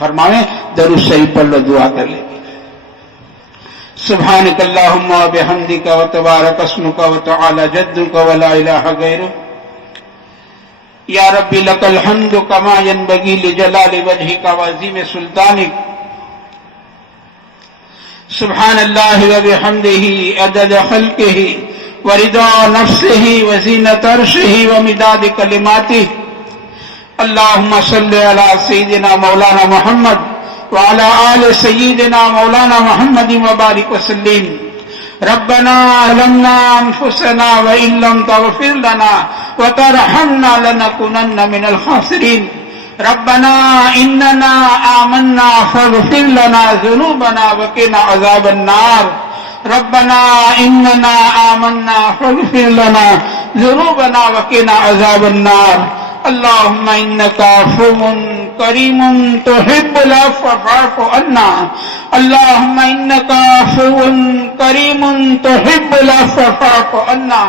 فرمائیں. درود شریف پڑھ لو، دعا کر لیں. سبحانک اللہم و بحمدک و تبارک اسمک و تعالی جدک و لا الہ غیرک. یا ربی لک الحمد کما ینبغی لجلال وجہک و عظیم سلطانک. سبحان اللہ و بحمدہ عدد خلقہ ورضا نفسہ وزینت عرشہ ومداد کلماتہ. اللہم صل علی سیدنا مولانا محمد وعلى آل سيدنا مولانا محمد وبارك وسلم. ربنا ظلمنا أنفسنا وإن لم تغفر لنا وترحمنا لنكونن من الخاسرين. ربنا إننا آمنا فاغفر لنا ذنوبنا وقنا عذاب النار. ربنا إننا آمنا فاغفر لنا ذنوبنا وقنا عذاب النار. اللهم إنك عفو کریم تحب العفو فاعف عنا. اللهم انك عفو کریم تحب العفو فاعف عنا.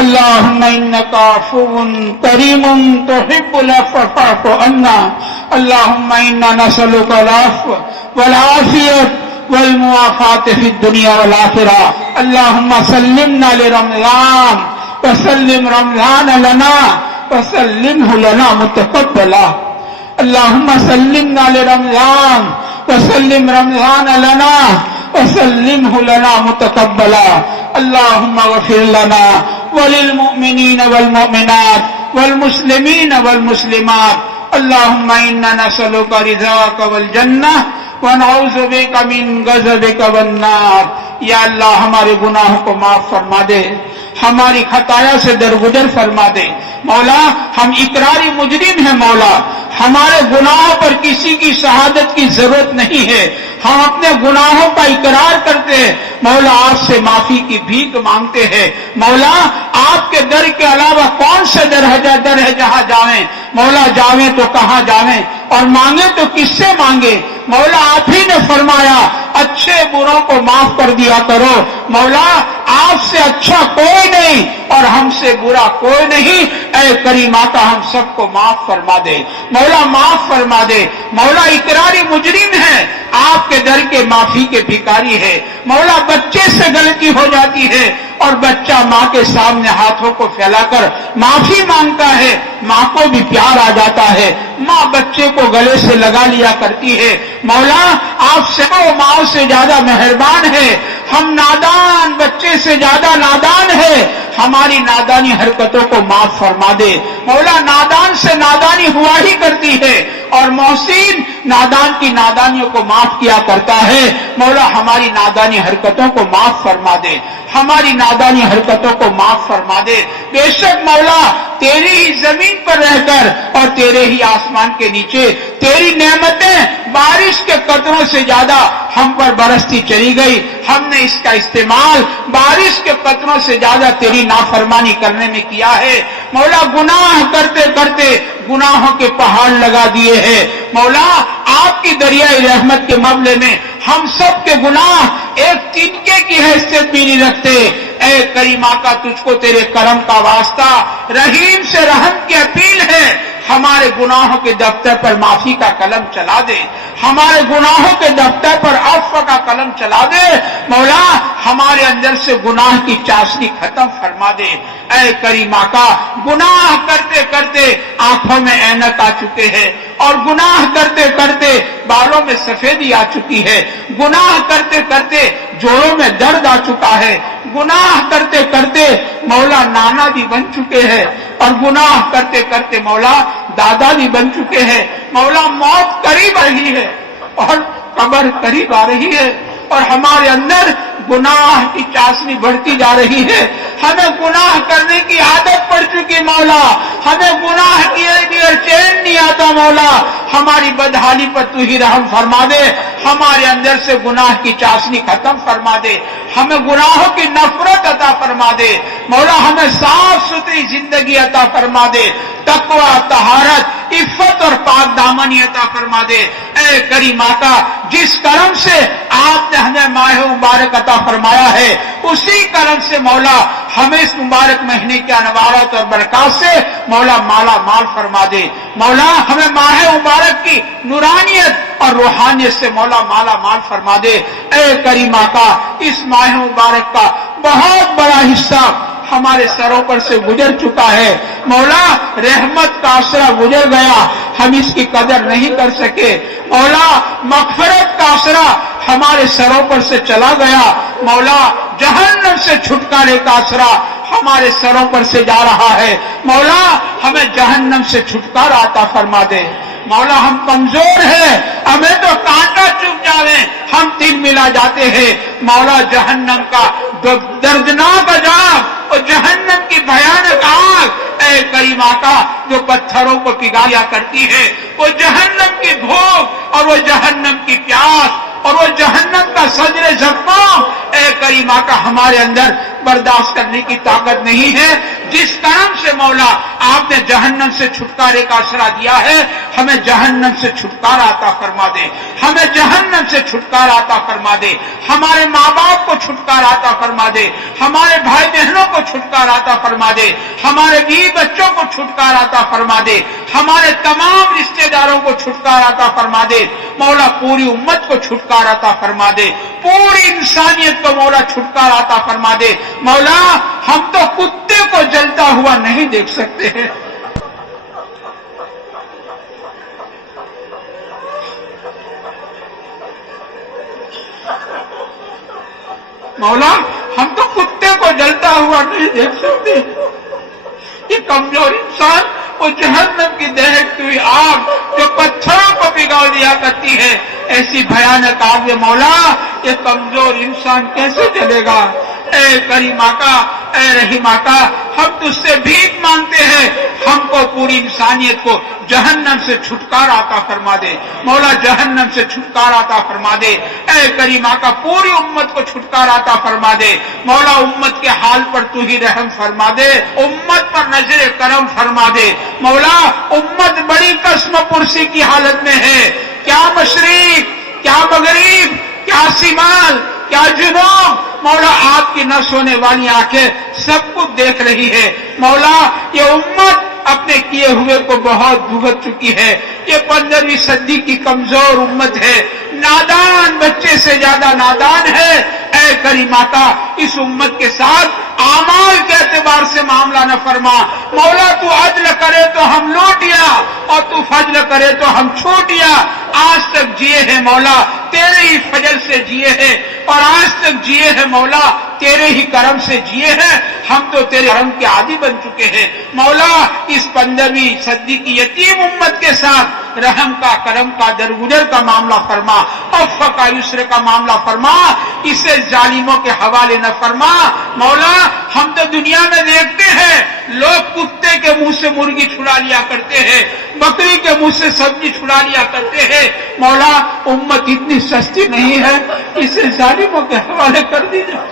اللهم انك عفو کریم تحب العفو فاعف عنا. اللهم انا نسألك العفو والعافیة والمعافاة في الدنيا والآخرة. اللهم سلمنا لرمضان وسلم رمضان لنا وسلمه لنا متقبلا. اللهم سلمنا لرمضان وسلم رمضان لنا وسلمه لنا متقبلا. اللهم اغفر لنا وللمؤمنين والمؤمنات والمسلمين والمسلمات. اللهم إنا نسألك رضاك والجنة ونعوذ بك من غضبك والنار. یا اللہ ہمارے گناہوں کو معاف فرما دے، ہماری خطایا سے درگزر فرما دے. مولا ہم اقراری مجرم ہیں. مولا ہمارے گناہوں پر کسی کی شہادت کی ضرورت نہیں ہے. ہم اپنے گناہوں کا اقرار کرتے ہیں. مولا آپ سے معافی کی بھیک مانگتے ہیں. مولا آپ کے در کے علاوہ کون سے در ہے جہاں جاویں. مولا جاویں تو کہاں جاویں اور مانگے تو کس سے مانگے. مولا آپ ہی نے فرمایا اچھے بروں کو معاف کر دیا کرو. مولا آپ سے اچھا کوئی نہیں اور ہم سے برا کوئی نہیں. اے کریم آقا ہم سب کو معاف فرما دے. مولا معاف فرما دے. مولا اقراری مجرم ہے، آپ کے در کے معافی کے بھکاری ہے. مولا بچے سے غلطی ہو جاتی ہے اور بچہ ماں کے سامنے ہاتھوں کو پھیلا کر معافی مانگتا ہے. ماں کو بھی پیار آ جاتا ہے. ماں بچے کو گلے سے لگا لیا کرتی ہے. مولا آپ سینکڑوں ماؤں سے زیادہ مہربان ہے. ہم نادان بچے سے زیادہ نادان ہے. ہماری نادانی حرکتوں کو معاف فرما دے. مولا نادان سے نادانی ہوا ہی کرتی ہے اور محسن نادان کی نادانیوں کو معاف کیا کرتا ہے. مولا ہماری نادانی حرکتوں کو معاف فرما دے. ہماری نادانی حرکتوں کو معاف فرما دے. بے شک مولا تیری ہی زمین پر رہ کر اور تیرے ہی آسمان کے نیچے تیری نعمتیں بارش کے قطروں سے زیادہ ہم پر برستی چلی گئی. ہم نے اس کا استعمال بارش کے قطروں سے زیادہ تیری نافرمانی کرنے میں کیا ہے. مولا گناہ کرتے کرتے گناہوں کے پہاڑ لگا دیے ہیں. مولا آپ کی دریائے رحمت کے معاملے میں ہم سب کے گناہ ایک تنکے کی حیثیت بھی نہیں رکھتے. اے کریم آقا تجھ کو تیرے کرم کا واسطہ، رحیم سے رحم کی اپیل ہے. ہمارے گناہوں کے دفتر پر معافی کا قلم چلا دے. ہمارے گناہوں کے دفتر پر عفو کا قلم چلا دے. مولا ہمارے اندر سے گناہ کی چاشنی ختم فرما دے. اے کریم آقا گناہ کرتے کرتے آنکھوں میں اینک آ چکے ہیں اور گناہ کرتے کرتے بالوں میں سفیدی آ چکی ہے. گناہ کرتے کرتے جوڑوں میں درد آ چکا ہے. گناہ کرتے کرتے مولا نانا بھی بن چکے ہیں اور گناہ کرتے کرتے مولا دادا بھی بن چکے ہیں. مولا موت قریب آ رہی ہے اور قبر قریب آ رہی ہے اور ہمارے اندر گناہ کی چاشنی بڑھتی جا رہی ہے. ہمیں گناہ کرنے کی عادت پڑ چکی مولا. ہمیں گناہ کیے بغیر چین نہیں آتا. مولا ہماری بدحالی پر تو ہی رحم فرما دے. ہمارے اندر سے گناہ کی چاشنی ختم فرما دے. ہمیں گناہوں کی نفرت عطا فرما دے. مولا ہمیں صاف ستھری زندگی عطا فرما دے. تقوی، طہارت، عفت اور پاک دامنی عطا فرما دے. اے کریم آقا جس کرم سے آپ نے ہمیں ماہ مبارک عطا فرمایا ہے اسی کرم سے مولا ہمیں اس مبارک مہینے کے انوارات اور برکات سے مولا مالا مال فرما دے. مولا ہمیں ماہ مبارک کی نورانیت اور روحانیت سے مولا مالا مال فرما دے۔ اے کریم آقا، اس ماہ مبارک کا بہت بڑا حصہ ہمارے سروں پر سے گزر چکا ہے مولا، رحمت کا آسرا گزر گیا، ہم اس کی قدر نہیں کر سکے مولا، مغفرت کا آسرا ہمارے سروں پر سے چلا گیا مولا، جہنم سے چھٹکارے کا آسرا ہمارے سروں پر سے جا رہا ہے مولا، ہمیں جہنم سے چھٹکارا عطا فرما دے مولا، ہم کمزور ہیں، ہمیں تو کانٹا چپ جاوے ہم تین ملا جاتے ہیں مولا، جہنم کا دردناک عذاب اور جہنم کی بھیانک آگ، اے کریم آقا جو پتھروں کو پگھایا کرتی ہے، وہ جہنم کی بھوک اور وہ جہنم کی پیاس اور وہ جہنم کا صدر زخم، اے کریم آقا ہمارے اندر برداشت کرنے کی طاقت نہیں ہے۔ جس کرم سے مولا آپ نے جہنم سے چھٹکارے کا آسرا دیا ہے، ہمیں جہنم سے چھٹکارا عطا فرما دے، ہمیں جہنم سے چھٹکارا عطا فرما دے، ہمارے ماں باپ کو چھٹکارا عطا فرما دے، ہمارے بھائی بہنوں کو چھٹکارا عطا فرما دے، ہمارے بیوی بچوں کو چھٹکارا عطا فرما دے، ہمارے تمام رشتہ داروں کو چھٹکارا عطا فرما دے مولا، پوری امت کو چھٹکارا عطا فرما دے، پوری انسانیت کو مولا چھٹکارا عطا فرما دے مولا، ہم تو کتے کو جلتا ہوا نہیں دیکھ سکتے ہیں مولا، ہم تو کتے کو جلتا ہوا نہیں دیکھ سکتے، یہ کمزور انسان وہ جہنم کی دہکتی ہوئی آگ جو پتھروں کو پگھا دیا کرتی ہے، ایسی بھیانک آگ میں مولا یہ کمزور انسان کیسے چلے گا؟ اے کریم آقا، اے رحیم آقا، ہم تجھ سے بھیک مانگتے ہیں، ہم کو پوری انسانیت کو جہنم سے چھٹکارا عطا فرما دے مولا، جہنم سے چھٹکارا عطا فرما دے، اے کریم آقا پوری امت کو چھٹکارا عطا فرما دے مولا، امت کے حال پر تو ہی رحم فرما دے، امت پر نظر کرم فرما دے مولا، امت بڑی قسم پرسی کی حالت میں ہے، کیا مشرق، کیا مغرب، کیا شمال، کیا جنوب مولا، آپ کی نہ سونے والی آنکھیں سب کچھ دیکھ رہی ہے مولا، یہ امت اپنے کیے ہوئے کو بہت بھگت چکی ہے، یہ 15ویں صدی کی کمزور امت ہے، نادان بچے سے زیادہ نادان ہے، اے کریم آقا اس امت کے ساتھ اعمال کے اعتبار سے معاملہ نہ فرما مولا، تو عدل کرے تو ہم لوٹیا اور تو فضل کرے تو ہم چھوٹیا، آج تک جیے ہیں مولا تیرے ہی فضل سے جیے ہیں، اور آج تک جیے ہیں مولا تیرے ہی کرم سے جیے ہیں، ہم تو تیرے کرم کے عادی بن چکے ہیں مولا، اس 15ویں صدی کی یتیم امت کے ساتھ رحم کا، کرم کا، درگزر کا معاملہ فرما، عفو کا، یسر کا معاملہ فرما، اسے ظالموں کے حوالے نہ فرما مولا، ہم تو دنیا میں دیکھتے ہیں لوگ کتے کے منہ سے مرغی چھڑا لیا کرتے ہیں، بکری کے منہ سے سبزی چھڑا لیا کرتے ہیں مولا، امت اتنی سستی نہیں ہے، اسے ظالموں کے حوالے کر دیجیے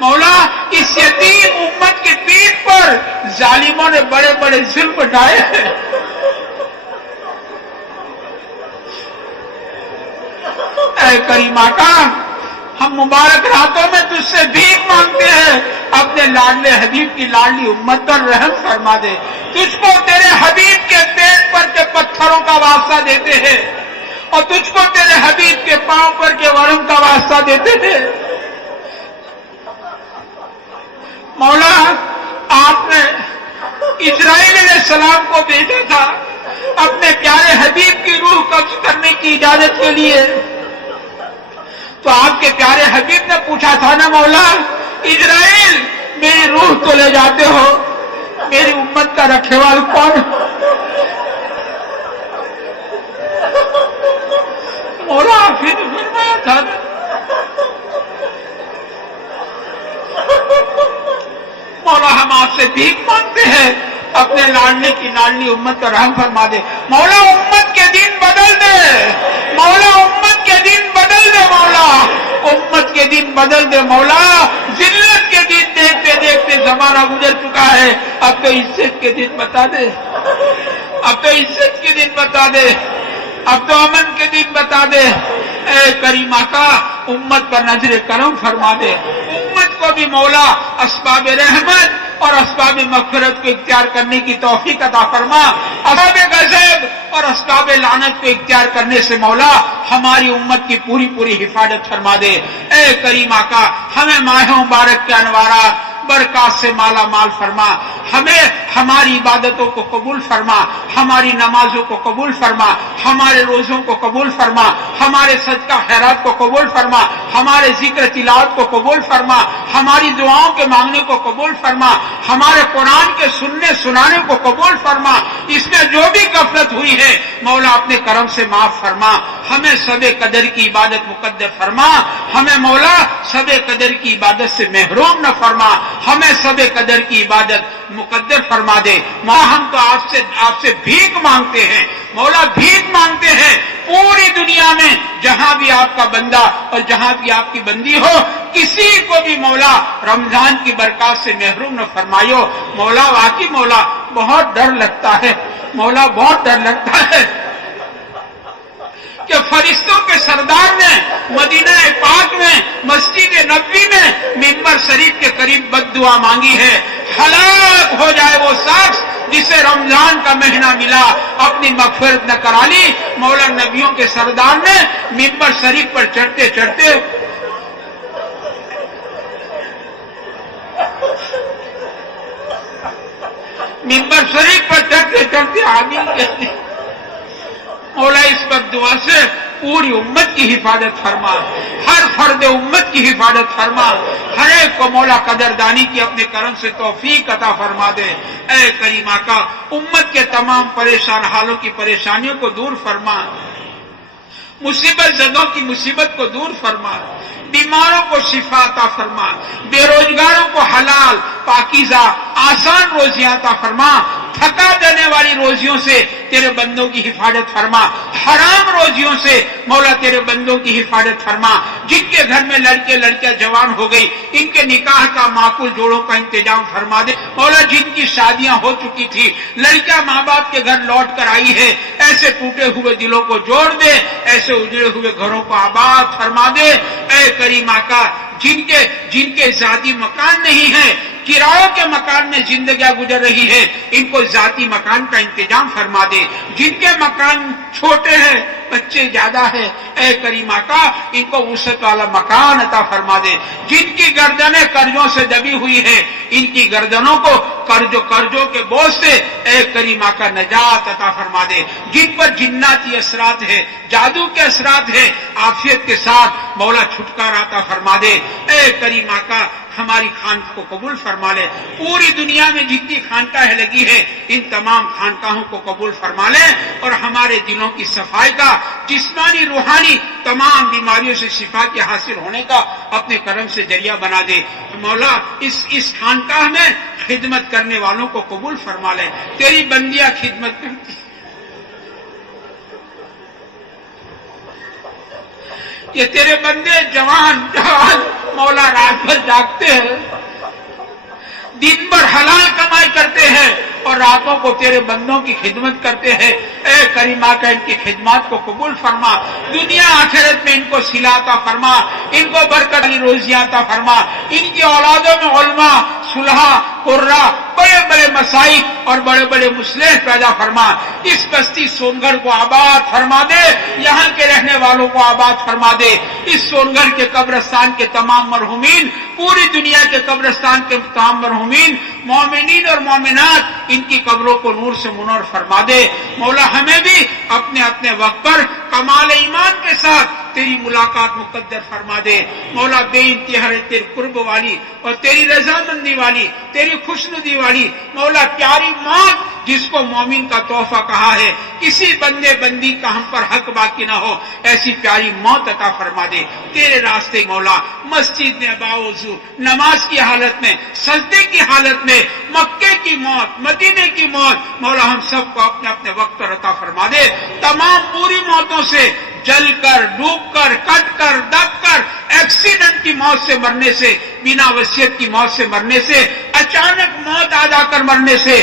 مولا، اس یتیم امت کی پیٹھ پر ظالموں نے بڑے بڑے ظلم ڈھائے ہیں، اے کریم آقا ہم مبارک راتوں میں تجھ سے بھیک مانگتے ہیں، اپنے لاڈلے حبیب کی لاڈلی امت پر رحم فرما دے، تجھ کو تیرے حبیب کے پیٹ پر کے پتھروں کا واسطہ دیتے ہیں، اور تجھ کو تیرے حبیب کے پاؤں پر کے ورم کا واسطہ دیتے ہیں مولا، آپ نے اسرائیل علیہ السلام کو بھیجا تھا اپنے پیارے حبیب کی روح قبض کرنے کی اجازت کے لیے، تو آپ کے پیارے حبیب نے پوچھا تھا نا مولا، اسرائیل میری روح تو لے جاتے ہو، میری امت کا رکھیوال کون؟ مولا پھر فرمایا تھا مولا ہم آپ سے بھیک مانگتے ہیں، اپنے لاڈلی کی لاڈلی امت کا رحم فرما دے مولا، امت کے دن بدل دے مولا، امت کے دن بدل دے مولا، امت کے دن بدل دے مولا، ذلت کے دن دیکھتے دیکھتے زمانہ گزر چکا ہے، اب تو عزت کے دن بتا دے، اب تو عزت کے دن بتا دے، اب تو امن کے دن بتا دے، اے کریم آقا امت پر نظر کرم فرما دے، امت کو بھی مولا اسباب رحمت اور اسباب مغفرت کو اختیار کرنے کی توفیق عطا فرما، اسباب غضب اور اسباب لعنت کو اختیار کرنے سے مولا ہماری امت کی پوری پوری حفاظت فرما دے۔ اے کریم آقا ہمیں ماہ مبارک کے انوارات برکات سے مالا مال فرما، ہمیں ہماری عبادتوں کو قبول فرما، ہماری نمازوں کو قبول فرما، ہمارے روزوں کو قبول فرما، ہمارے صدقہ خیرات کو قبول فرما، ہمارے ذکر تلاوت کو قبول فرما، ہماری دعاؤں کے مانگنے کو قبول فرما، ہمارے قرآن کے سننے سنانے کو قبول فرما، اس میں جو بھی غفلت ہوئی ہے مولا اپنے کرم سے معاف فرما، ہمیں شب قدر کی عبادت مقدر فرما، ہمیں مولا شب قدر کی عبادت سے محروم نہ فرما، ہمیں شب قدر کی عبادت مقدر فرما دے۔ مولا ہم تو آپ سے بھیک مانگتے ہیں، مولا بھیک مانگتے ہیں پوری دنیا میں جہاں بھی آپ کا بندہ اور جہاں بھی آپ کی بندی ہو کسی کو بھی مولا رمضان کی برکات سے محروم نہ فرمائیو۔ مولا واقعی مولا بہت ڈر لگتا ہے، مولا بہت ڈر لگتا ہے کہ فرشتوں کے سردار نے مدینہ پاک میں مسجد نبوی میں منبر شریف کے قریب بد دعا مانگی ہے، ہلاک ہو جائے وہ شخص جسے رمضان کا مہینہ ملا اپنی مغفرت نہ کرا لی۔ مولا نبیوں کے سردار نے منبر شریف پر چڑھتے چڑھتے منبر شریف پر چڑھتے چڑھتے آمین کہتے ہیں۔ مولا اس بد دعا سے پوری امت کی حفاظت فرما، ہر فرد امت کی حفاظت فرما، ہر ایک کو مولا قدردانی کی اپنے کرم سے توفیق عطا فرما دے۔ اے کریم آقا امت کے تمام پریشان حالوں کی پریشانیوں کو دور فرما، مصیبت زدوں کی مصیبت کو دور فرما، بیماروں کو شفا عطا فرما، بے روزگاروں کو حلال پاکیزہ آسان روزیاں عطا فرما، تھکا دینے والی روزیوں سے تیرے بندوں کی حفاظت فرما، حرام روزیوں سے مولا تیرے بندوں کی حفاظت فرما، جن کے گھر میں لڑکے لڑکیاں جوان ہو گئی ان کے نکاح کا معقول جوڑوں کا انتظام فرما دے۔ مولا جن کی شادیاں ہو چکی تھی لڑکیاں ماں باپ کے گھر لوٹ کر آئی ہے، ایسے ٹوٹے ہوئے دلوں کو جوڑ دے، ایسے اجڑے ہوئے گھروں کو آباد فرما دے۔ اے کریم آقا جن کے ذاتی مکان نہیں ہے، کرایوں کے مکان میں زندگیاں گزر رہی ہے، ان کو ذاتی مکان کا انتظام فرما دے۔ جن کے مکان چھوٹے ہیں بچے زیادہ ہے، اے کریم آقا ان کو وسعت والا مکان عطا فرما دے۔ جن کی گردنیں قرضوں سے دبی ہوئی ہے ان کی گردنوں کو قرضوں کے بوجھ سے اے کریم آقا نجات عطا فرما دے۔ جن پر جناتی اثرات ہے، جادو کے اثرات ہے، عافیت کے ساتھ مولا چھٹکارا عطا فرما دے۔ اے کریم آقا ہماری خانقاہ کو قبول فرما لے، پوری دنیا میں جتنی خانقاہیں لگی ہے ان تمام خانقاہوں کو قبول فرما لے، اور ہمارے دلوں کی صفائی کا، جسمانی روحانی تمام بیماریوں سے شفا کے حاصل ہونے کا اپنے کرم سے ذریعہ بنا دے۔ مولا اس خانقاہ میں خدمت کرنے والوں کو قبول فرما لے، تیری بندیاں خدمت کرتی یہ تیرے بندے جوان مولا رات بھر جاگتے ہیں، دن بھر حلال کمائی کرتے ہیں اور راتوں کو تیرے بندوں کی خدمت کرتے ہیں۔ اے کریم آقا ان کی خدمات کو قبول فرما، دنیا آخرت میں ان کو صلہ عطا فرما، ان کو برکت کی روزیاں عطا فرما، ان کی اولادوں میں علماء صلحاء قراء بڑے بڑے مسائق اور بڑے بڑے مصلح پیدا فرما۔ اس بستی سونگڑ کو آباد فرما دے، یہاں کے رہنے والوں کو آباد فرما دے۔ اس سونگڑ کے قبرستان کے تمام مرحومین، پوری دنیا کے قبرستان کے تمام مرحومین مومنین اور مومنات ان کی قبروں کو نور سے منور فرما دے۔ مولا ہمیں بھی اپنے اپنے وقت پر کمال ایمان کے ساتھ تیری ملاقات مقدر فرما دے۔ مولا بے انتہا تیرے قرب والی اور تیری رضامندی والی، تیری خوشنودی والی مولا پیاری موت جس کو مومن کا تحفہ کہا ہے، کسی بندے بندی کا ہم پر حق باقی نہ ہو، ایسی پیاری موت عطا فرما دے۔ تیرے راستے مولا مسجد میں باوضو نماز کی حالت میں، سجدے کی حالت میں، مکے کی موت، مدینے کی موت مولا ہم سب کو اپنے اپنے وقت پر عطا فرما دے۔ تمام بری موتوں سے، جل کر، ڈوب کر، کٹ کر، دب کر، ایکسیڈنٹ کی موت سے مرنے سے، بنا وصیت کی موت سے مرنے سے، اچانک موت آ جا کر مرنے سے،